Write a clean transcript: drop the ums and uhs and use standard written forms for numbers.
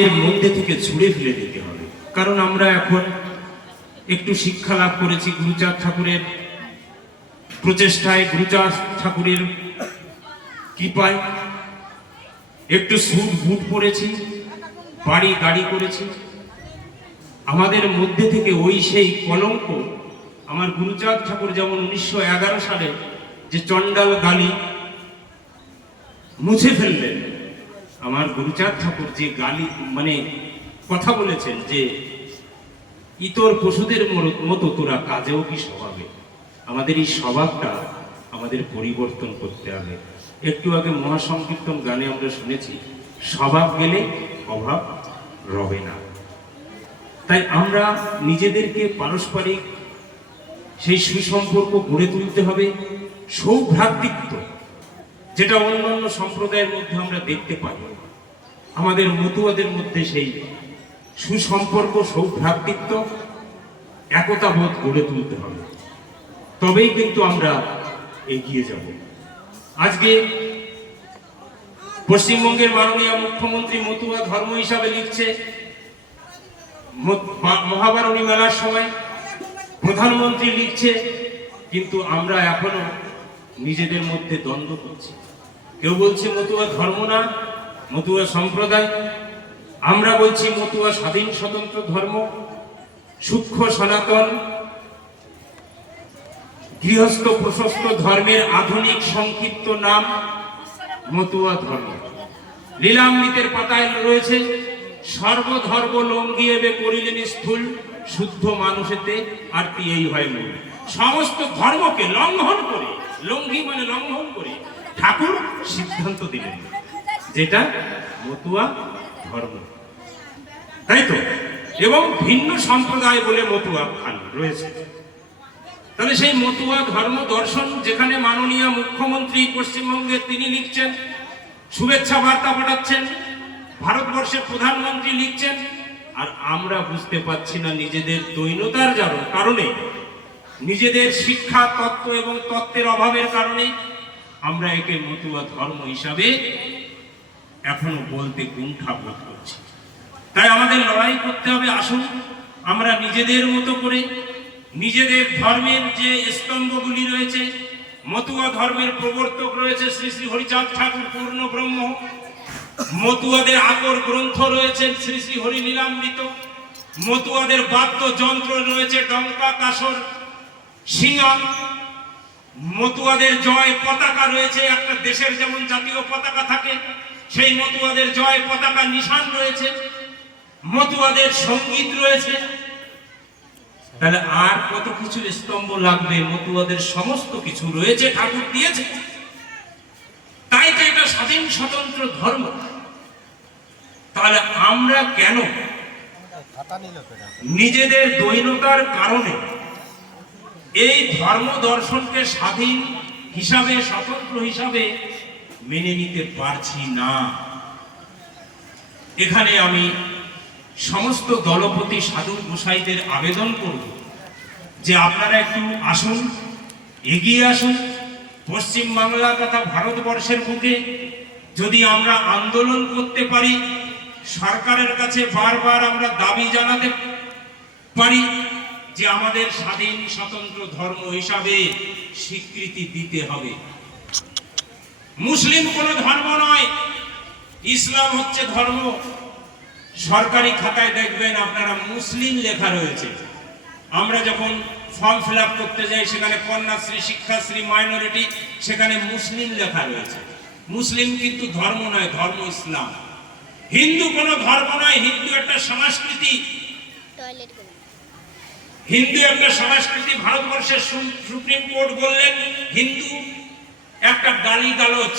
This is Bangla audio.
এর মধ্যে থেকে ছুঁড়ে ফেলে দিতে হবে। কারণ আমরা এখন একটু শিক্ষা লাভ করেছি গুরুচাঁদ ঠাকুরের প্রচেষ্টায়, গুরুচাঁদ ঠাকুরের কৃপায়, একটু স্যুট বুট পরেছি, বাড়ি গাড়ি করেছি। আমাদের মধ্যে থেকে ওই সেই কলঙ্ক, আমার গুরুচাঁদ ঠাকুর যেমন 1911 সালে যে চণ্ডাল গালি মুছে ফেললেন, আমার গুরুচাঁদ ঠাকুর যে গালি মানে কথা বলেছেন যে ইতর পশুদের মতো তোরা কাজেও কি স্বভাবে, আমাদের এই স্বভাবটা আমাদের পরিবর্তন করতে হবে। একটু আগে মহাসংকীর্তন গানে আমরা শুনেছি, স্বভাব গেলে অভাব রবে না। তাই আমরা নিজেদেরকে পারস্পরিক সেই সুসম্পর্ক গড়ে তুলতে হবে। সৌভ্রাতৃত্ব যেটা অন্যান্য সম্প্রদায়ের মধ্যে আমরা দেখতে পাই, আমাদের মতুয়াদের মধ্যে সেই সুসম্পর্ক, সৌভ্রাতৃত্ব, একতাবোধ গড়ে তুলতে হবে। তবেই কিন্তু আমরা এগিয়ে যাব। আজকে পশ্চিমবঙ্গের মাননীয় মুখ্যমন্ত্রী মতুয়া ধর্ম হিসাবে লিখছে, মহাবারণী মেলার সময় প্রধানমন্ত্রী লিখছে, কিন্তু আমরা এখনো নিজেদের মধ্যে দ্বন্দ্ব করছি। কেউ বলছে মতুয়া ধর্ম না, মতুয়া সম্প্রদায়, আমরা বলছি মতুয়া স্বাধীন স্বতন্ত্র ধর্ম, সূক্ষ্ম সনাতন গৃহস্থ প্রশস্ত ধর্মের আধুনিক সংক্ষিপ্ত নাম মতুয়া ধর্ম। লীলামৃতের পাতায় রয়েছে, সর্বধর্ম লঙ্ঘি এবে করিলেন স্থূল, শুদ্ধ মানুষেতে আর কি এই হয় মূল। সমস্ত ধর্মকে লঙ্ঘন করে, লঙ্ঘি মানে লঙ্ঘন করে ঠাকুর সিদ্ধান্ত দিলেন, যেটা মতুয়া ধর্ম, তাই তো। এবং ভিন্ন সম্প্রদায় বলে মতুয়া খান রয়েছে। তাহলে সেই মতুয়া ধর্ম দর্শন, যেখানে মাননীয় মুখ্যমন্ত্রী পশ্চিমবঙ্গে তিনি লিখছেন, শুভেচ্ছা বার্তা পাঠাচ্ছেন, ভারতবর্ষের প্রধানমন্ত্রী লিখছেন, আর আমরা বুঝতে পারছি না নিজেদের দৈন্যতার কারণে, নিজেদের শিক্ষা তত্ত্ব এবং তত্ত্বের অভাবের কারণে আমরা একে মতুয়া ধর্ম হিসাবে এখনো বলতে কুণ্ঠা বোধ করছি। তাই আমাদের লড়াই করতে হবে। আসুন আমরা নিজেদের মতো করে নিজেদের ধর্মের যে স্তম্ভগুলি রয়েছে, মতুয়া ধর্মের প্রবর্তক রয়েছে শ্রী শ্রী হরিচাঁদ ঠাকুর পূর্ণ ব্রহ্ম, মতুয়াদের আকর গ্রন্থ রয়েছে শ্রী শ্রী হরি লীলামৃত, মতুয়াদের বাদ্যযন্ত্র রয়েছে ডঙ্কা, কাসর, সিঙ্গা, মতুয়াদের জয় পতাকা রয়েছে, একটা দেশের যেমন জাতীয় পতাকা থাকে সেই মতুয়াদের জয় পতাকা নিশান রয়েছে, মতুয়াদের সঙ্গীত রয়েছে। তাহলে আর কত কিছু স্তম্ভ লাগবে? মতুয়াদের সমস্ত কিছু রয়েছে, ঠাকুর দিয়েছে। তাই তো এটা স্বাধীন স্বতন্ত্র ধর্ম। তাহলে আমরা কেন নিজেদের দৈন্যতার কারণে এই ধর্ম দর্শনকে স্বাধীন হিসাবে, স্বতন্ত্র হিসাবে মেনে নিতে পারছি না? এখানে আমি সমস্ত দলপতি সাধু গোসাইদের আবেদন করব যে আপনারা একটু আসুন, এগিয়ে আসুন। পশ্চিম বাংলা তথা ভারতবর্ষের বুকে যদি আমরা আন্দোলন করতে পারি, সরকারের কাছে বারবার আমরা দাবি জানাতে পারি যে আমাদের স্বাধীন স্বতন্ত্র ধর্ম হিসাবে স্বীকৃতি দিতে হবে। মুসলিম কোন ধর্ম নয়, ইসলাম হচ্ছে ধর্ম। সরকারি খাতায় দেখবেন আপনারা মুসলিম লেখা রয়েছে। আমরা যখন ফর্ম ফিল আপ করতে যাই সেখানে কন্যাশ্রী, শিক্ষাশ্রী, মাইনরিটি, সেখানে মুসলিম লেখা রয়েছে। মুসলিম কিন্তু ধর্ম নয়, ধর্ম ইসলাম। হিন্দু কোন ধর্ম নয়, হিন্দু একটা সংস্কৃতি। হিন্দু একটা সংস্কৃতি। ভারতবর্ষের সুপ্রিম কোর্ট বললেন হিন্দু একটা গালিগালাজ।